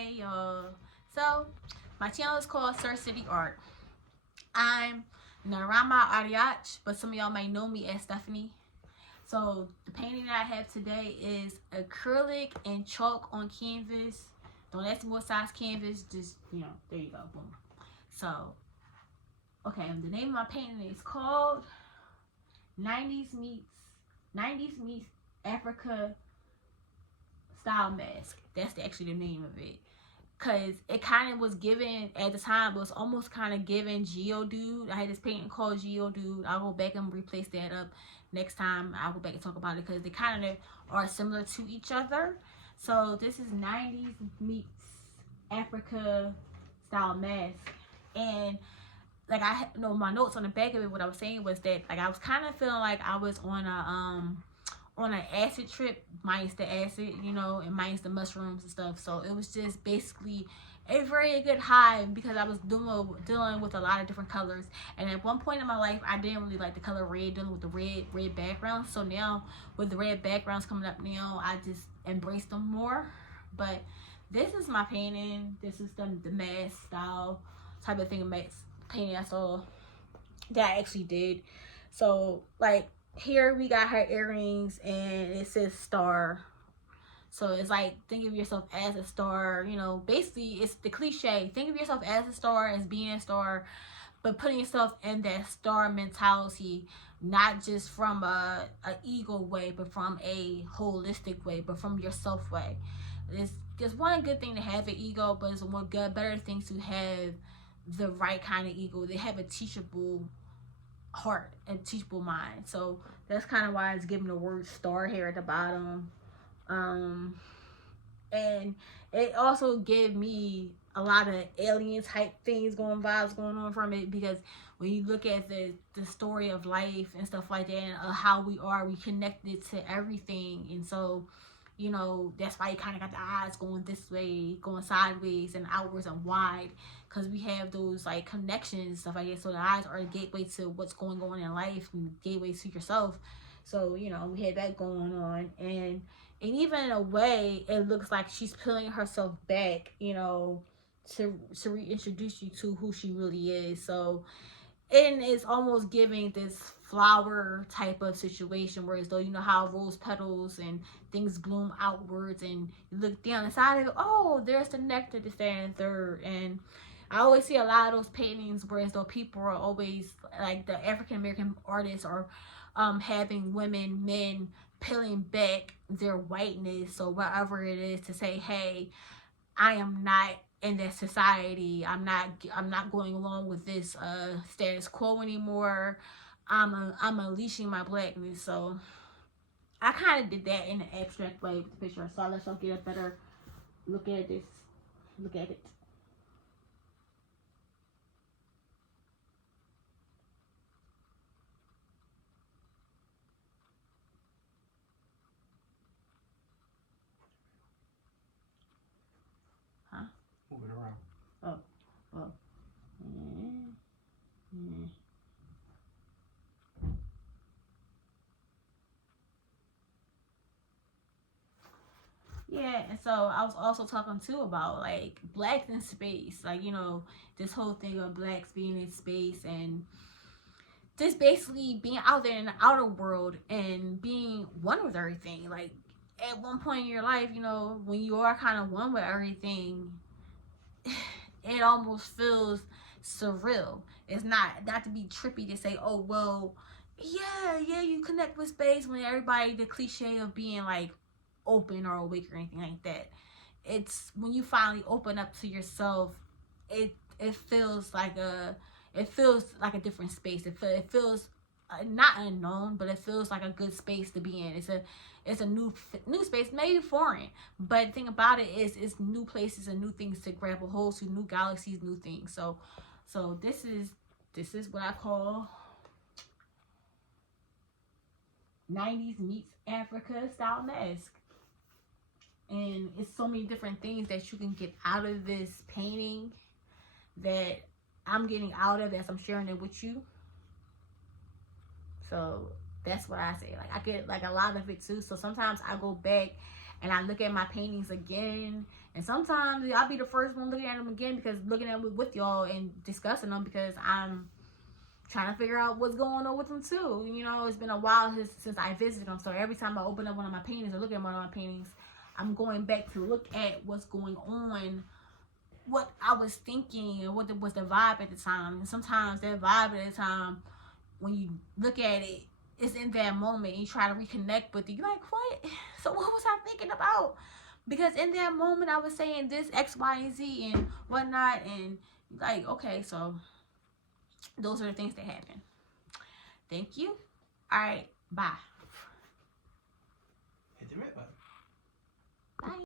Hey y'all. So my channel is called Sir City Art. I'm Narama Ariach, but some of y'all may know me as Stephanie. So the painting that I have today is acrylic and chalk on canvas. Don't ask me what size canvas, just, there you go, boom. So, okay, the name of my painting is called 90s meets Africa style mask. That's actually the name of it. Cause it kind of was given at the time, it was almost kind of given Geodude. I had this painting called Geodude. I'll go back and replace that up next time. I'll go back and talk about it because they kind of are similar to each other. So this is 90s meets Africa style mask. And like I know my notes on the back of it, what I was saying was that like I was kind of feeling like I was on an acid trip, minus the acid, and minus the mushrooms and stuff. So it was just basically a very good high because I was dealing with a lot of different colors. And at one point in my life, I didn't really like the color red, dealing with the red background. So now with the red backgrounds coming up now, I just embrace them more. But this is my painting. This is the mask style type of thing, mask painting I saw that I actually did. So like, here we got her earrings and it says star. So it's like, think of yourself as a star, basically it's the cliche. Think of yourself as a star, as being a star, but putting yourself in that star mentality, not just from a ego way, but from a holistic way, but from yourself way. It's one good thing to have an ego, but it's one better thing to have the right kind of ego. They have a teachable heart and teachable mind. So that's kind of why it's given the word star here at the bottom. And it also gave me a lot of alien type vibes going on from it, because when you look at the story of life and stuff like that, and how we connected to everything. And so that's why you kind of got the eyes going this way, going sideways and outwards and wide, because we have those like connections and stuff like that. So the eyes are a gateway to what's going on in life and gateway to yourself. So we had that going on, and even in a way it looks like she's peeling herself back, to reintroduce you to who she really is. So, and it's almost giving this flower type of situation, where as though how rose petals and things bloom outwards, and you look down the side of it, oh, there's the nectar, this, that, and third. And I always see a lot of those paintings where as though people are always like, the African American artists are having men peeling back their whiteness or whatever it is, to say, hey, I am not in that society. I'm not going along with this status quo anymore. I'm unleashing my blackness. So I kind of did that in an abstract way with the picture. So I'll let y'all get a better look at this. Look at it. Huh? Move it around. Oh. Yeah, and so I was also talking too about like blacks in space, like this whole thing of blacks being in space, and just basically being out there in the outer world and being one with everything. Like at one point in your life, when you are kind of one with everything, it almost feels surreal. It's not to be trippy to say, oh well, yeah, you connect with space, when everybody, the cliche of being like open or awake or anything like that. It's when you finally open up to yourself, it feels like a different space. It feels not unknown, but it feels like a good space to be in. It's a new space, maybe foreign, but the thing about it is it's new places and new things to grab a hold to, new galaxies, new things. So this is what I call 90s meets Africa style mask. And it's so many different things that you can get out of this painting that I'm getting out of as I'm sharing it with you. So that's what I say. Like I get like a lot of it too. So sometimes I go back and I look at my paintings again And sometimes I'll be the first one looking at them again, because looking at them with y'all and discussing them, because I'm trying to figure out what's going on with them too. You know, it's been a while since I visited them. So every time I open up one of my paintings or look at one of my paintings, I'm going back to look at what's going on, what I was thinking, and what was the vibe at the time. And sometimes that vibe at the time, when you look at it, it's in that moment. You try to reconnect with it. You're like, what? So what was I thinking about? Because in that moment, I was saying this X, Y, and Z and whatnot. And like, okay, so those are the things that happen. Thank you. All right, bye. Hit the red button. Bye.